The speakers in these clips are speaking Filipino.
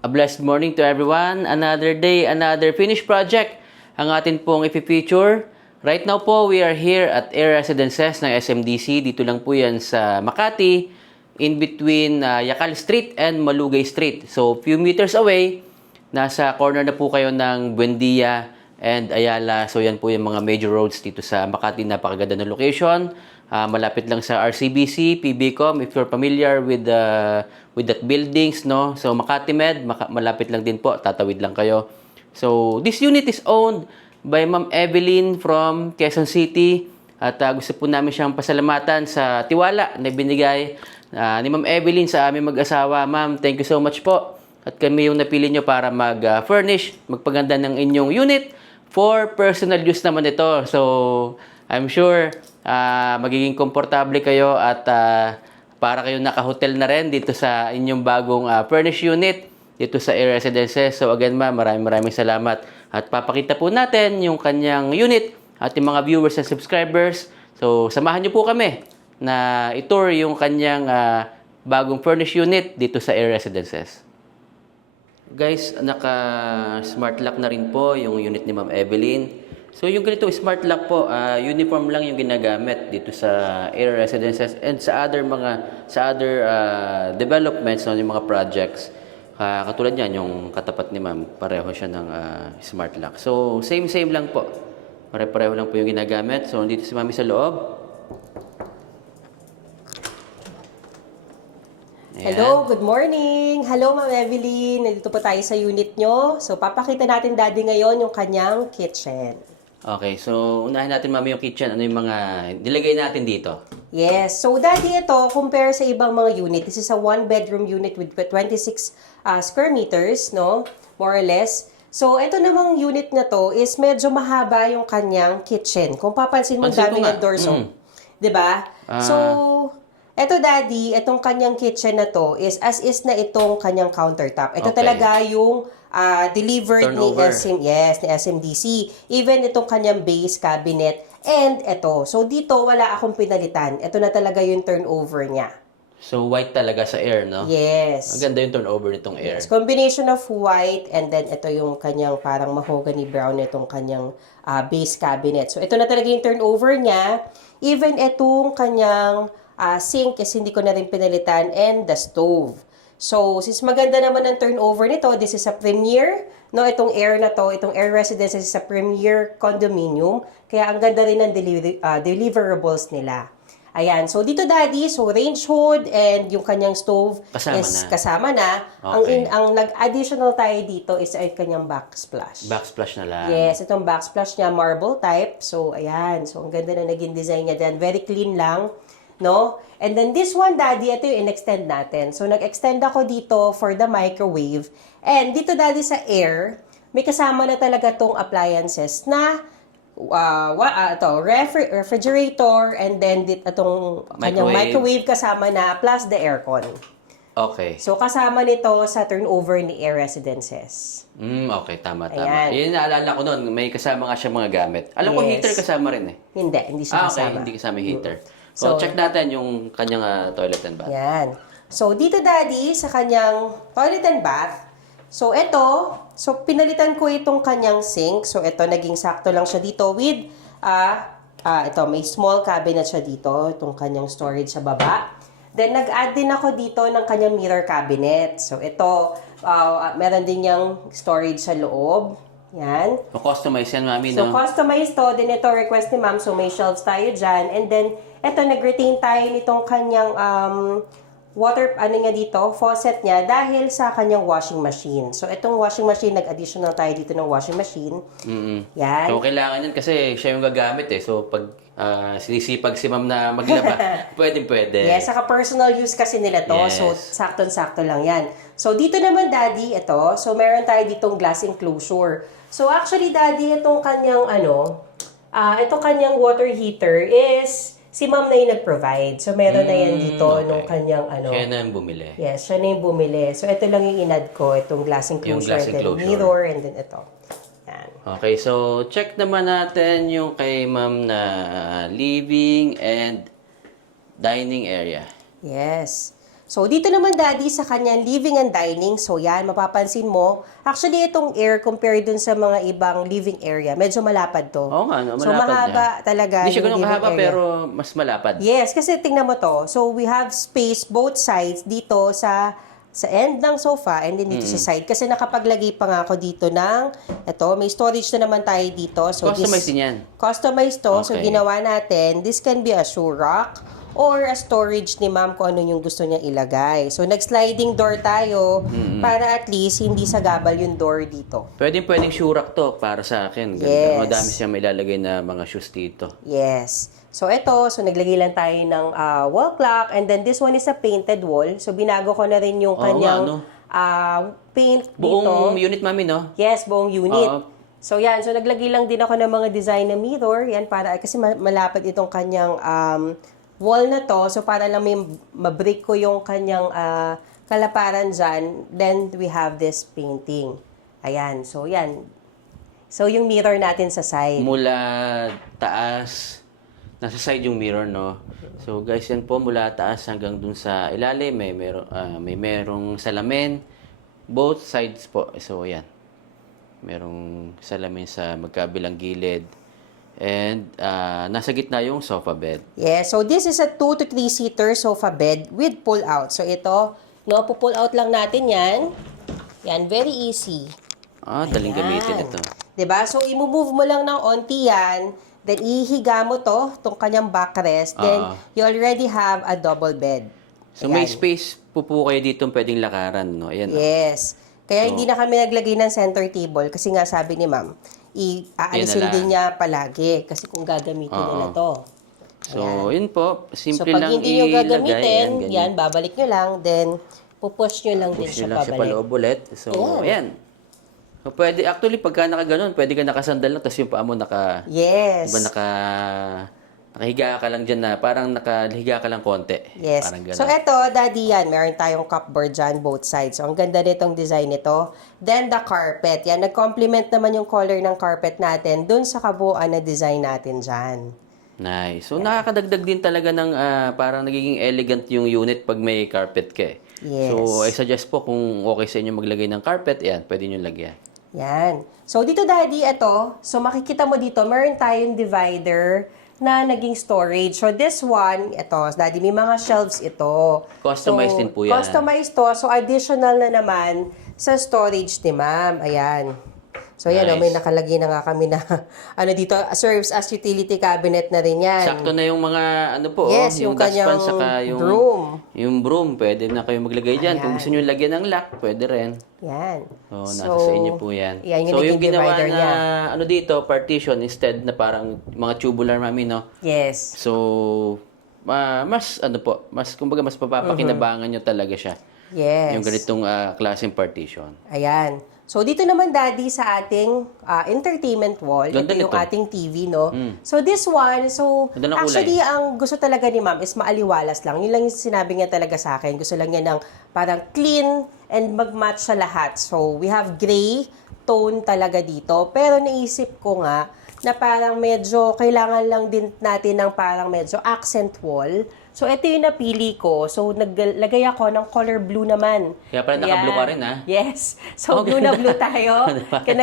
A blessed morning to everyone. Another day, another finished project ang atin pong ipipicture. Right now po, we are here at Air Residences ng SMDC. Dito lang po yan sa Makati, in between Yakal Street and Malugay Street. So, few meters away, nasa corner na po kayo ng Buendia and Ayala. So, yan po yung mga major roads dito sa Makati. Napakaganda ng location. Malapit lang sa RCBC, PBCom, if you're familiar with that buildings, no? So, Makati Med, malapit lang din po, tatawid lang kayo. So, this unit is owned by Ma'am Evelyn from Quezon City. At gusto po namin siyang pasalamatan sa tiwala na binigay ni Ma'am Evelyn sa aming mag-asawa. Ma'am, thank you so much po. At kami yung napili nyo para mag-furnish, magpaganda ng inyong unit for personal use naman ito. So, I'm sure magiging komportable kayo at para kayo naka-hotel na rin dito sa inyong bagong furnished unit dito sa Air Residences. So again ma'am, maraming salamat. At papakita po natin yung kanyang unit at yung mga viewers and subscribers. So samahan niyo po kami na itour yung kanyang bagong furnished unit dito sa Air Residences. Guys, naka-smart lock na rin po yung unit ni Ma'am Evelyn. So yung ganito smart lock po, uniform lang yung ginagamit dito sa Air Residences and sa other developments, no, yung mga projects. Katulad yan, yung katapat ni Ma'am, pareho siya ng smart lock. So same lang po. Pare-pareho lang po yung ginagamit. So nandito si Mami sa loob. Ayan. Hello, good morning! Hello, Ma'am Evelyn! Nandito po tayo sa unit nyo. So, papakita natin Daddy ngayon yung kanyang kitchen. Okay, so unahin natin Mami yung kitchen. Ano yung mga nilagay natin dito? Yes. So, Daddy, ito, compare sa ibang mga unit. This is a one-bedroom unit with 26 square meters, no? More or less. So, ito namang unit na to is medyo mahaba yung kanyang kitchen. Kung papansin mo, dami ng doors. Diba? So, eto Daddy, itong kanyang kitchen na to is as is na itong kanyang countertop. Ito talaga yung delivered ni SMDC. Even itong kanyang base cabinet and ito. So dito wala akong pinalitan. Ito na talaga yung turnover niya. So white talaga sa Air, no? Yes. Maganda yung turnover nitong Air. Yes. Combination of white and then ito yung kanyang parang mahogany brown itong kanyang base cabinet. So ito na talaga yung turnover niya. Even itong kanyang sink is hindi ko na rin pinalitan and the stove. So, since maganda naman ang turnover nito, this is a premier, no, itong Air na to, itong Air Residences is a premier condominium, kaya ang ganda rin ng deliverables nila. Ayan, so dito Daddy, so range hood and yung kanyang stove kasama na. Okay. Ang nag-additional tayo dito is ay kanyang backsplash. Backsplash na lang. Yes, itong backsplash niya, marble type. So, ayan, so ang ganda na naging design niya dyan. Very clean lang. No? And then this one, Daddy, ito yung in-extend natin. So, nag-extend ako dito for the microwave. And dito, Daddy, sa Air, may kasama na talaga tong appliances na refrigerator and then itong kanyang microwave kasama na plus the aircon. Okay. So, kasama nito sa turnover ni Air Residences. Okay, tama. Yun, naalala ko noon, may kasama nga siya mga gamit. Alam ko, heater kasama rin eh. Hindi siya kasama. Okay, hindi kasama heater. So, check natin yung kanyang toilet and bath. Yan. So, dito Daddy, sa kanyang toilet and bath, so ito, so pinalitan ko itong kanyang sink. So, ito, naging sakto lang siya dito with, ito, may small cabinet siya dito, itong kanyang storage sa baba. Then, nag-add din ako dito ng kanyang mirror cabinet. So, ito, meron din niyang storage sa loob. Yan. So, customize yan, Mami, no? So, no? customize to. Then, ito, request ni Ma'am. So, may shelves tayo dyan. And then, ito, nag-retain tayo nitong kanyang water, faucet niya dahil sa kanyang washing machine. So, itong washing machine, nag-additional tayo dito ng washing machine. Yan. So, kailangan yan kasi siya yung gagamit eh. So, pag sinisipag si Ma'am na maglaba, pwede. Yes, saka personal use kasi nila to. Yes. So, sakto-sakto lang yan. So, dito naman, Daddy, ito. So, meron tayo ditong glass enclosure. So, actually, Daddy, itong kanyang, itong kanyang water heater is si Ma'am na yung nag-provide. So, meron na yan dito nung kanyang, Siya na yung bumili. Yes, siya na yung bumili. So, ito lang yung inad ko. Itong glass enclosure, and then mirror, and then ito. Yan. Okay, so, check naman natin yung kay Ma'am na living and dining area. Yes. So, dito naman, Daddy, sa kanyang living and dining. So, yan, mapapansin mo. Actually, itong air compared dun sa mga ibang living area, medyo malapad to. Oo nga, no, So, malapad mahaba talaga Hindi siya yung ganun living kahaba, area. pero mas malapad. Yes, kasi tingnan mo to. So, we have space both sides dito sa end ng sofa and then dito sa side. Kasi nakapaglagay pa nga ako dito ng, may storage na naman tayo dito. So, Customize din yan. Customized to. So, Okay. ginawa natin, this can be a shoe rack or a storage ni ma'am kung ano yung gusto niya ilagay. So, nag-sliding door tayo para at least hindi sagabal yung door dito. Pwedeng shoe rack to para sa akin. Ganda. Yes. Madami siyang may lalagay na mga shoes dito. Yes. So, naglagay lang tayo ng wall clock and then this one is a painted wall. So, binago ko na rin yung Oo kanyang nga, no? paint Buong dito. unit, mami, no? Yes, buong unit. Oo. So, yan. So, naglagay lang din ako ng mga design na mirror. Yan, kasi malapad itong kanyang wall na to. So, para lang may mabreak ko yung kanyang kalaparan dyan. Then, we have this painting. Ayan. So, yan. So, yung mirror natin sa side. Mula taas, nasa side yung mirror, no? So, guys, yan po, mula taas hanggang dun sa ilalim, may merong salamin. Both sides po. So, yan. Merong salamin sa magkabilang gilid. And, nasa gitna yung sofa bed. Yeah, so this is a 2 to 3 seater sofa bed with pull out. So ito, pull out lang natin yan. Yan, very easy. Daling gamitin ito. 'Di ba? So i-move mo lang ng onti yan, then ihiga mo tong kanyang backrest, then you already have a double bed. So, may space po kayo dito pwedeng lakaran, no? Ayan, no? Yes. Kaya hindi na kami naglagay ng center table kasi nga sabi ni ma'am, aalisin din niya palagi kasi kung gagamitin nila to. So, yun po. Simple So, pag lang hindi nyo ilagay. gagamitin, ganyan. yan, babalik nyo lang, then, pupush nyo lang din Push siya nyo lang siya pabalik. paloob ulit. So, ayan. So, pwede, actually, pagka nakaganon, pwede ka nakasandal lang, tapos yung paa mo Yes. nakahiga ka lang dyan na, parang nakahiga ka lang konti. Yes. Parang ganon. So, eto, Daddy, yan, meron tayong cupboard dyan, both sides. So, ang ganda nitong design nito. Then, the carpet. Yan, nag-complement naman yung color ng carpet natin dun sa kabuuan na design natin dyan. Nice. So, nakakadagdag din talaga ng parang nagiging elegant yung unit pag may carpet ka eh. Yes. So, I suggest po kung okay sa inyo maglagay ng carpet, yan, pwede nyo lagyan. Yan. So, dito, Daddy, eto. So, makikita mo dito, meron tayong divider na naging storage. So, this one, eto, Daddy, may mga shelves ito. Customized din po yan. Customized to. So, additional na naman sa storage ni ma'am. Ayan. So, yan, Nice. may nakalagay na nga kami na, dito, serves as utility cabinet na rin yan. Sakto na yung mga, Yes, yung yung dustpan, kanyang saka yung broom. Yung broom, pwede na kayo maglagay dyan. Kung gusto nyo lagyan ng lock, pwede rin. Yan. So, nasa sa inyo po yan. Yan yung So, yung naging ginawa divider na, niya. dito, partition, instead na parang mga tubular, mami, no? Yes. So, mas, kumbaga, mas papapakinabangan nyo talaga siya. Yes. Yung ganitong klaseng partition. Ayan. So, dito naman, Daddy, sa ating entertainment wall, Ganda ito yung nito. ating TV, no? So, this one, Ganda ng kulay. actually, ang gusto talaga ni ma'am is maaliwalas lang. Yun lang yung sinabi niya talaga sa akin. Gusto lang niya ng parang clean and mag-match sa lahat. So, we have gray tone talaga dito. Pero naisip ko nga na parang medyo kailangan lang din natin ng parang medyo accent wall. So, ito yung napili ko. So, naglagay ako ng color blue naman. Kaya pala naka-blue ka rin, ha? Yes. So, Oh, blue na ganda. blue tayo. Kaya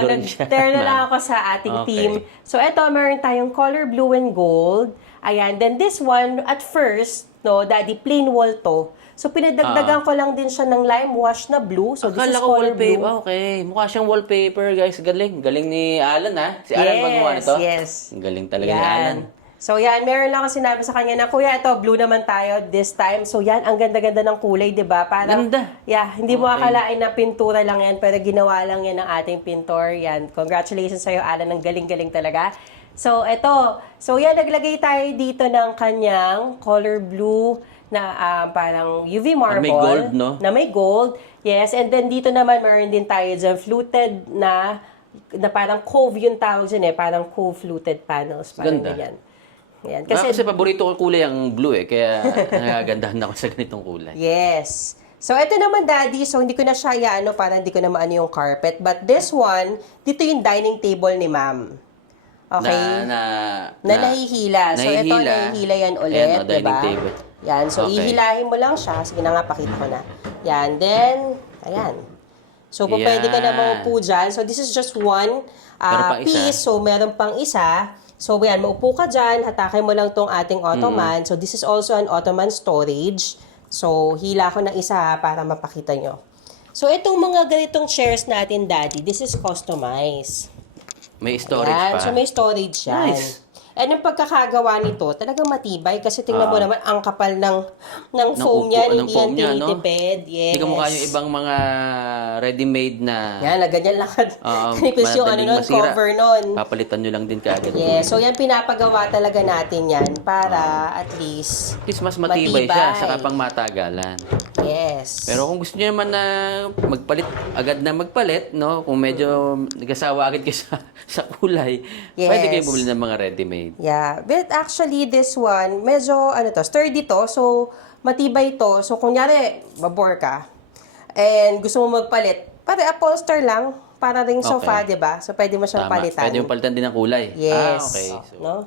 Blue rin siya. nag-turn na lang ako sa ating Okay. team. So, eto, meron tayong color blue and gold. Ayan. Then, this one, at first, Daddy, plain wall to. So, pinadagdagan ko lang din siya ng lime wash na blue. So, this is Akala ko color wallpaper. blue. Okay. Mukha siyang wallpaper, guys. Galing. Galing ni Alan, ha? Si Alan magawa nito? Yes. Galing talaga ni Alan. So, yan. Meron lang ako sinabi sa kanya na, Kuya, ito, blue naman tayo this time. So, yan. Ang ganda-ganda ng kulay, di ba? Parang, Ganda. yeah, hindi mo akalain na pintura lang yan, pero ginawa lang yan ng ating pintor. Yan. Congratulations sa'yo, Alan. Ang galing-galing talaga. So, ito. So, yan. Naglagay tayo dito ng kanyang color blue na parang UV marble. may gold, no? Na may gold. Yes. And then, dito naman, meron din tayo dyan fluted na parang cove yung tawag dyan eh. Parang cove fluted panels. Parang Ganda. ganyan. Yan. Kasi paborito ko kulay ang blue eh. Kaya nagagandahan ako sa ganitong kulay. Yes. So, ito naman, Daddy. So, hindi ko na siya, parang hindi ko na maano yung carpet. But this one, dito yung dining table ni ma'am. Okay? Na nahihila. So, ito, nahihila yan ulit, Ayan, dining diba? table. Yan. So, Okay. ihilahin mo lang siya. Sige na nga, pakita ko na. Yan. Then, ayan. So, kung pwede ka na Yan. maupo dyan. So, this is just one Meron pang isa. piece. So, meron pang isa. So, yan. Maupo ka dyan. Hatakin mo lang tong ating ottoman. So, this is also an ottoman storage. So, hila ko ng isa para mapakita nyo. So, itong mga ganitong chairs natin, Daddy, this is customized. May storage Yan. pa. So, may storage yan. Nice. And ang pagkakagawa nito, talagang matibay kasi tingnan mo naman ang kapal ng foam upo, niya, ng hindi foam yan niya, no? tinitipid. Yes. Hindi ka mukha yung ibang mga ready-made na Yan, na ganyan lang. Nipis yung madaling nun, masira. cover nun. Papalitan nyo lang din kaagad. Yes. So, yan pinapagawa talaga natin yan para at least At least mas matibay siya, saka pang matagalan. Yes. Pero kung gusto niyo naman na magpalit, no? Kung medyo nagasawa agad kayo sa kulay, Yes. pwede kayo bumili ng mga ready-made. Yeah. But actually, this one, medyo, sturdy to. So, matibay to. So, kunyari, babor ka, and gusto mo magpalit, pare upholster lang, para ring sofa, Okay. di ba? So, pwede mo siyang Tama. palitan. Pwede yung palitan din ng kulay. Yes. Okay. No?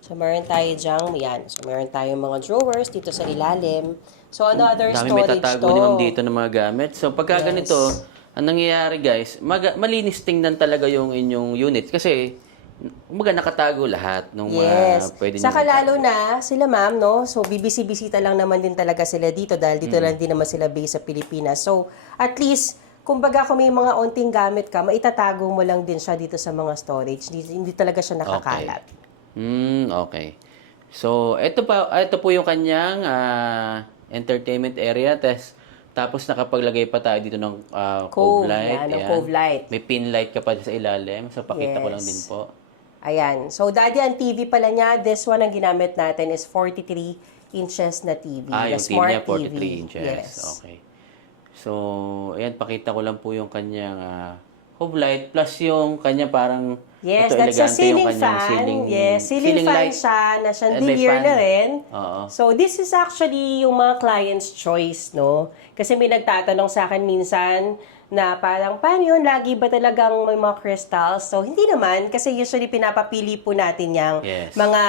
So, meron tayo dyang, yan. So, meron tayong mga drawers dito sa ilalim. So, another Dami may storage tatago to. ni ma'am dito ng mga gamit. So, pagka Yes. ganito, ang nangyayari guys, malinis tingnan talaga yung inyong unit. Kasi, umaga nakatago lahat ng mga Yes. pwede Saka nyo lalo na sila ma'am, no? So, bibisi-bisita lang naman din talaga sila dito dahil dito lang din naman sila based sa Pilipinas. So, at least, kumbaga kung may mga onting gamit ka, maitatago mo lang din siya dito sa mga storage. Hindi talaga siya nakakalat. Okay. So, ito po yung kanyang entertainment area. Tapos nakapaglagay pa tayo dito ng cove light. Yan, ng Ayan. cove light. May pin light ka pa sa ilalim. So, pakita ko lang Yes. din po. Ayan. So, Daddy, ang TV pala niya, this one ang ginamit natin is 43 inches na TV. The Yung TV Smart niya, 43 inches. Yes. Okay. So, ayan, pakita ko lang po yung kanyang cove light plus yung kanya parang Yes, ito, that's a elegante yung ceiling kanyang fan. Yes, ceiling fan light. siya na And may chandelier fan. na rin. Oo. So, this is actually yung mga client's choice, no? Kasi may nagtatanong sa akin minsan na parang, paano yun? Lagi ba talagang may mga crystals? So, hindi naman. Kasi usually pinapapili po natin yung Yes. mga,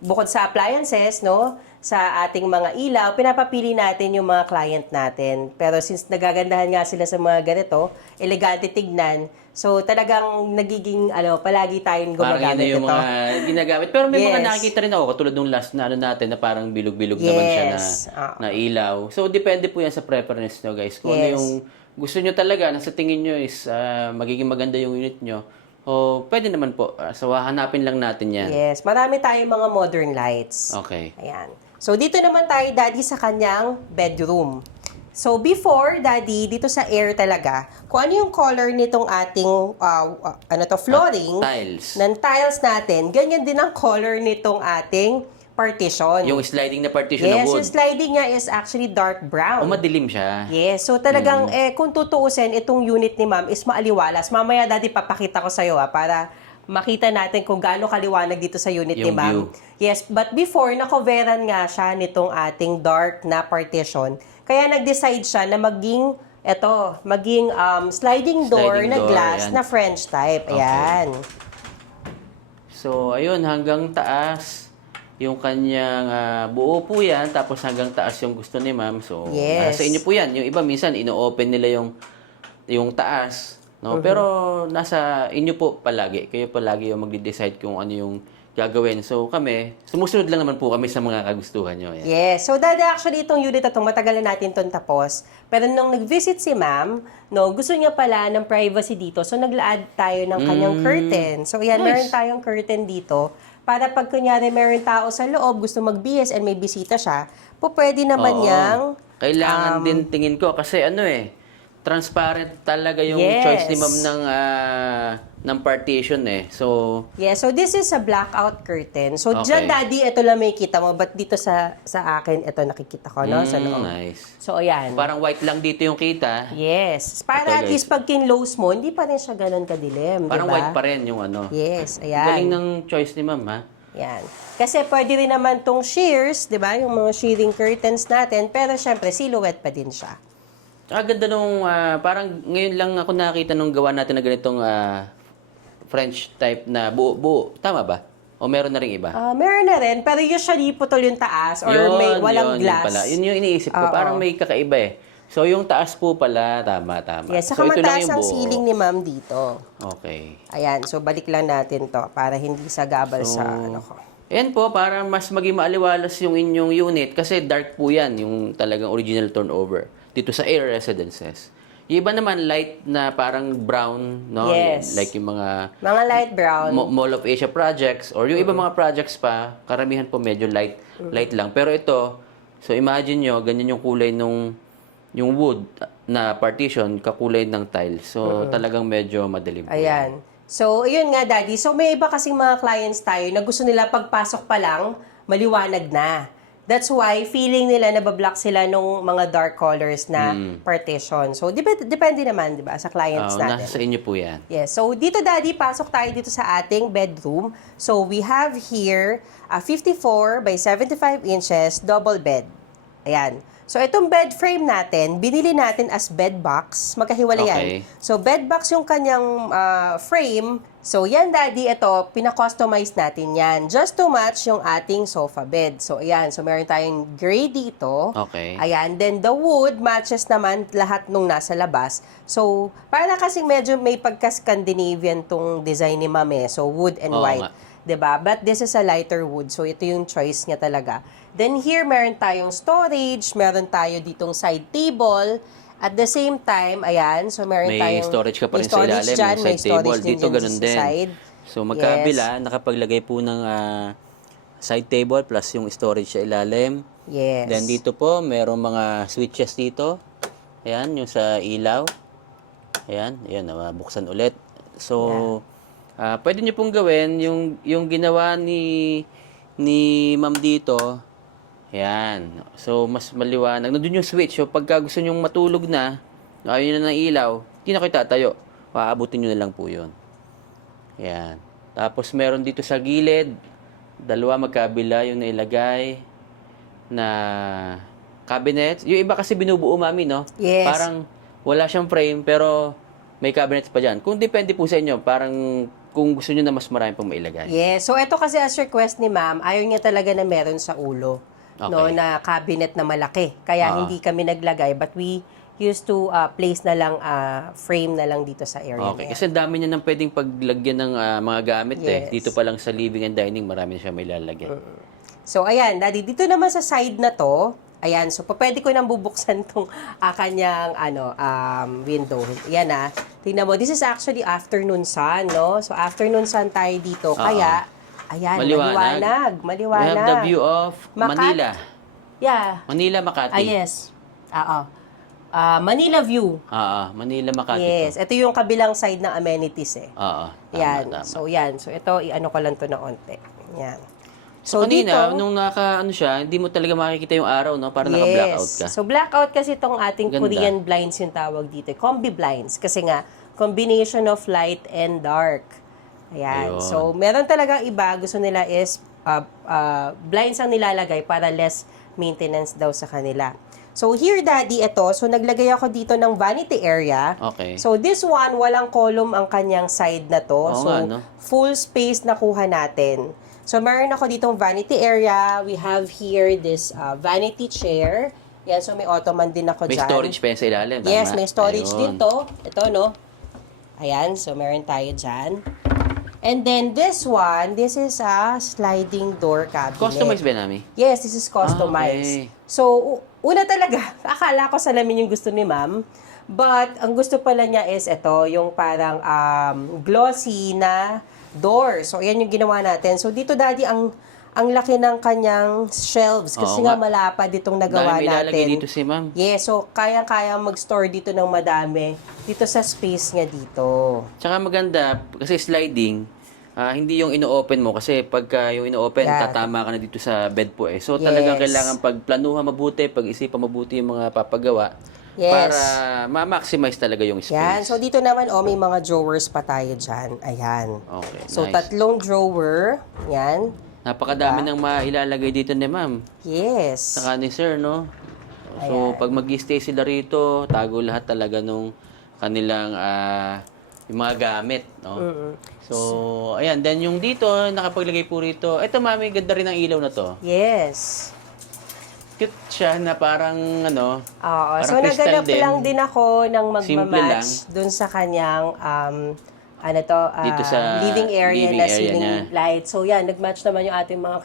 bukod sa appliances, no? Sa ating mga ilaw, pinapapili natin yung mga client natin. Pero since nagagandahan nga sila sa mga ganito, elegante tignan, so talagang nagiging, palagi tayong Parang yun gumagamit na yung ito. mga ginagamit. Pero may mga Yes. nakikita rin ako, katulad nung last na natin na parang bilog-bilog naman siya Yes. na ilaw. So, depende po yan sa preference nyo, guys. Kung ano Yes. yung gusto nyo talaga, na sa tingin nyo is magiging maganda yung unit nyo, o pwede naman po. So, hanapin lang natin yan. Yes, marami tayong mga modern lights. Okay. Ayan. So, dito naman tayo, Daddy, sa kanyang bedroom. So, before, Daddy, dito sa air talaga, kung ano yung color nitong ating, flooring, Tiles. ng tiles natin, ganyan din ang color nitong ating partition. Yung sliding na partition na Yes, wood. yung sliding niya is actually dark brown. O madilim siya. Yes, so talagang, kung tutuusin, itong unit ni ma'am is maaliwalas. Mamaya, Daddy, papakita ko sa'yo, para makita natin kung gaano kaliwanag dito sa unit ni Yung ma'am. view. Yes, but before, na-coveran nga siya nitong ating dark na partition. Kaya nag-decide siya na maging sliding door Sliding na door, glass ayan. na French type. Ayan. So, ayun, hanggang taas, yung kanyang buo po yan, tapos hanggang taas yung gusto ni ma'am. So, Yes. nasa inyo po yan. Yung iba, minsan, ino-open nila yung taas. No? Pero, nasa inyo po palagi. Kayo palagi yung magde-decide kung ano yung gagawin. So, kami, sumusunod lang naman po kami sa mga kagustuhan nyo. Yan. Yes. So, Daddy, actually, itong unit na itong matagal na natin itong tapos. Pero nung nag-visit si ma'am, gusto niya pala ng privacy dito. So, nagla-add tayo ng kanyang curtain. So, yan, Nice. meron tayong curtain dito. Para pag kunyari meron tao sa loob, gusto mag-BS and may bisita siya, pwede naman Oo. niyang... Kailangan din tingin ko kasi transparent talaga yung Yes. choice ni ma'am ng partition So, Yeah, so this is a blackout curtain. So, Okay. dyan, Daddy, ito lang may kita mo. But dito sa akin, ito nakikita ko, no? Sa loob. nice. So, ayan. Parang white lang dito yung kita. Yes. Para Ito, at guys. least pag kinlose mo, hindi pa rin siya ganun kadilim, Parang diba? white pa rin yung Yes, Galing ayan. ng choice ni ma'am, ha? Yan. Kasi pwede rin naman tong shears, di ba? Yung mga shearing curtains natin. Pero syempre, silhouette pa din siya. Ganda nung, parang ngayon lang ako nakita nung gawa natin na ganitong French type na buo-buo. Tama ba? O meron na ring iba? Meron na rin, pero usually putol yung taas or may walang yun glass. pala. Yun yung iniisip ko. Oo. Parang may kakaiba eh. So, yung taas po pala, tama. Yes, So, saka ito lang mataas yung ang buo. ceiling ni ma'am dito. Okay. Ayan, so balik lang natin to para hindi sagabal sa ano ko. Yan po, para mas maging maaliwalas yung inyong unit kasi dark po yan, yung talagang original turnover dito sa Air Residences. Yung iba naman light na parang brown, no? Yes. Like yung mga Mga light brown. Mall of Asia projects or yung iba mga projects pa, karamihan po medyo light lang. Pero ito, so imagine nyo, ganyan yung kulay nung yung wood na partition, kakulay ng tiles. So talagang medyo madilim po. Ayan. So, ayun nga, Daddy. So, may iba kasing mga clients tayo na gusto nila pagpasok pa lang, maliwanag na. That's why, feeling nila nabablock sila nung mga dark colors na partition. So, depende naman, di ba, sa clients natin. Nasa sa inyo po yan. Yes. So, dito, Daddy, pasok tayo dito sa ating bedroom. So, we have here a 54 by 75 inches double bed. Ayan. So, itong bed frame natin, binili natin as bed box. Magkahiwalay yan. Okay. So, bed box yung kanyang frame. So, yan, Daddy, ito, pina-customize natin yan. Just to match yung ating sofa bed. So, ayan. So, meron tayong gray dito. Okay. Ayan. Then, the wood matches naman lahat nung nasa labas. So, para kasing medyo may pagka-Scandinavian tong design ni Ma'am eh. So, wood and Oo white. nga. 'Di ba? But this is a lighter wood. So, ito yung choice niya talaga. Then, here, meron tayong storage. Meron tayo ditong side table. At the same time, ayan, so meron May tayong... storage ka pa rin may sa storage ilalim, dyan, yung may side table. storage Dito dyan ganun sa din. side. So magkabila, nakapaglagay po ng side table plus yung storage sa ilalim. Yes. Then dito po, merong mga switches dito. Ayan, yung sa ilaw. Ayan, buksan ulit. So, pwede nyo pong gawin yung ginawa ni Ma'am dito. Ayan. So, mas maliwanag. Nandun yung switch. So, pagka gusto nyong matulog na, ayaw nyo na ng ilaw, hindi na kayo tatayo. Paaabutin nyo na lang po yun. Ayan. Tapos, meron dito sa gilid, dalawa magkabila yung nailagay na cabinet. Yung iba kasi binubuo, Mami, no? Yes. Parang wala siyang frame, pero may cabinets pa dyan. Kung depende po sa inyo, parang kung gusto nyo na mas marami pong mailagay. Yes. So, ito kasi as request ni Ma'am, ayaw niya talaga na meron sa ulo. No, Okay. na cabinet na malaki. Kaya hindi kami naglagay, but we used to place na lang, frame na lang dito sa area Okay, na yan. kasi ang dami niya ng pwedeng paglagyan ng mga gamit Yes. eh. Dito pa lang sa living and dining, marami na siya may lalagay. So, ayan, Daddy, dito naman sa side na to, ayan, so pwede ko nang bubuksan tong kanyang window. Ayan tingnan mo, this is actually afternoon sun, no? So, afternoon sun tayo dito, kaya, ayan, maliwanag. We have the view of Manila. Yeah. Manila, Makati. Yes. Oo. Manila view. Manila, Makati Yes. to. Ito yung kabilang side ng amenities eh. Tama, Yan. tama. So, yan. So, ito, i-ano ko lang to na onte. Yan. So, kanina, dito, nung siya, hindi mo talaga makikita yung araw, no? Para naka-blackout ka. So, blackout kasi itong ating Ganda. Korean blinds yung tawag dito. Combi blinds. Kasi nga, combination of light and dark. Ayan. Ayun. So, meron talagang iba. Gusto nila is blinds ang nilalagay para less maintenance daw sa kanila. So, here, Daddy, ito. So, naglagay ako dito ng vanity area. Okay. So, this one, walang column ang kanyang side na to. Oo So, nga, no? full space na kuha natin. So, meron ako ditong vanity area. We have here this vanity chair. Yan, so may ottoman din ako May dyan. storage pa yan sa ilalim, tama? Yes, may storage Ayun. din to. Ito, no? Ayan, so meron tayo dyan. And then, this one, this is a sliding door cabinet. Customized ba namin? Yes, this is customized. Okay. So, una talaga, akala ko salamin yung gusto ni Ma'am. But, ang gusto pala niya is ito, yung parang glossy na door. So, ayan yung ginawa natin. So, dito, Daddy, ang laki ng kanyang shelves. Kasi Oo nga nga. malapad itong nagawa Dahil may lalagay natin. dito si Ma'am. Yes, so kaya-kaya mag-store dito ng madami dito sa space niya dito. Tsaka maganda, kasi sliding, hindi yung ino-open mo. Kasi pagka yung ino-open, Yeah. tatama ka na dito sa bed po eh. So talagang Yes. kailangan pagplanuhan mabuti, pag-isipan mabuti yung mga papagawa. Yes. Para ma-maximize talaga yung space. Yan. So, dito naman, may mga drawers pa tayo dyan. Ayan. Okay, So, nice. 3 drawer. Yan. Napakadami Diba? ng mailalagay dito ni Ma'am. Yes. Saka ni Sir, no? So, pag mag-stay sila rito, tago lahat talaga nung kanilang yung mga gamit, no? So, ayan. Then yung dito, nakapaglagay po rito. Ito, mami, ganda rin ang ilaw na to. Yes. Cute siya na parang, ano, Oo. parang So, crystal naganap din. lang din ako ng Simple lang. magmamatch dun sa kanyang, ano to, Dito sa living area living na area ceiling niya. light. So, yan, nagmatch naman yung ating mga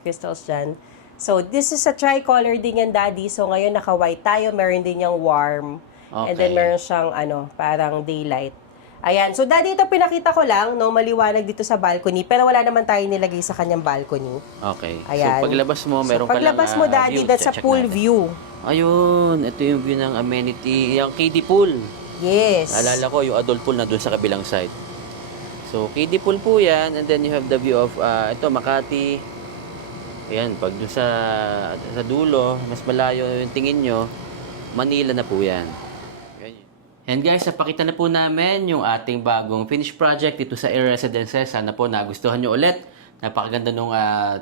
crystals dyan. So, this is a tricolor din yan, Daddy. So, ngayon, naka-white tayo. Meron din yung warm. And then, Okay. meron siyang, parang daylight. Ayan. So, Daddy, ito pinakita ko lang, no, maliwanag dito sa balcony. Pero wala naman tayo nilagay sa kanyang balcony. Okay. Ayan. So, paglabas mo, meron ka lang paglabas mo, Daddy, view. that's a Check pool natin. view. Ayun. Ito yung view ng amenity. Yung kiddie pool. Yes. Alala ko, yung adult pool na doon sa kabilang side. So, kiddie pool po yan. And then you have the view of, ito, Makati. Ayan, pag doon sa dulo, mas malayo yung tingin nyo, Manila na po yan. And guys, napakita na po namin yung ating bagong finished project dito sa Air Residences. Sana po nagustuhan nyo ulit. Napakaganda nung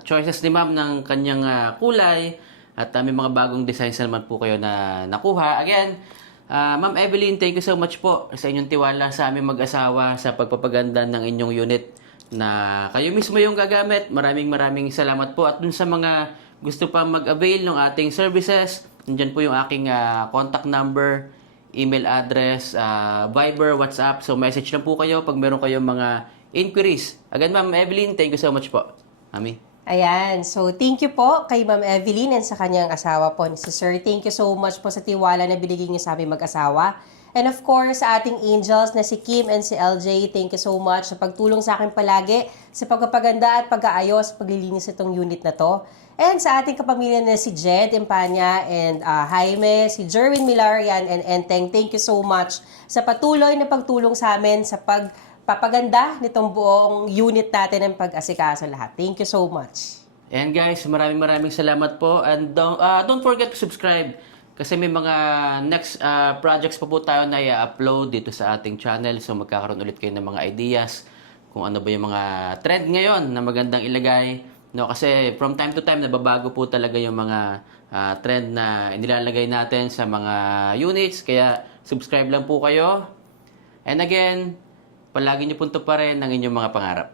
choices ni ma'am ng kanyang kulay. At may mga bagong designs na naman po kayo na nakuha. Again, Ma'am Evelyn, thank you so much po sa inyong tiwala sa aming mag-asawa sa pagpapaganda ng inyong unit na kayo mismo yung gagamit. Maraming salamat po. At dun sa mga gusto pa mag-avail ng ating services, nandyan po yung aking contact number, email address, Viber, WhatsApp. So, message lang po kayo pag meron kayong mga inquiries. Again, Ma'am Evelyn, thank you so much po. Mami. Ayan. So, thank you po kay Ma'am Evelyn and sa kanyang asawa po, si Sir. Thank you so much po sa tiwala na binigay niyo sa aming mag-asawa. And of course, sa ating angels na si Kim and si LJ, thank you so much sa pagtulong sa akin palagi sa pagpapaganda at pag-aayos, paglilinis itong unit na to. And sa ating kapamilya na si Jed Impanya and Jaime, si Jerwin Milarian and Enteng, thank you so much sa patuloy na pagtulong sa amin sa pagpapaganda nitong buong unit natin ng pag-asikaso lahat. Thank you so much. And guys, maraming salamat po. And don't forget to subscribe kasi may mga next projects pa po tayo na i-upload dito sa ating channel. So magkakaroon ulit kayo ng mga ideas kung ano ba yung mga trend ngayon na magandang ilagay. No, kasi from time to time nababago po talaga yung mga trend na inilalagay natin sa mga units. Kaya subscribe lang po kayo. And again, palagi niyo punto pa rin ang inyong mga pangarap.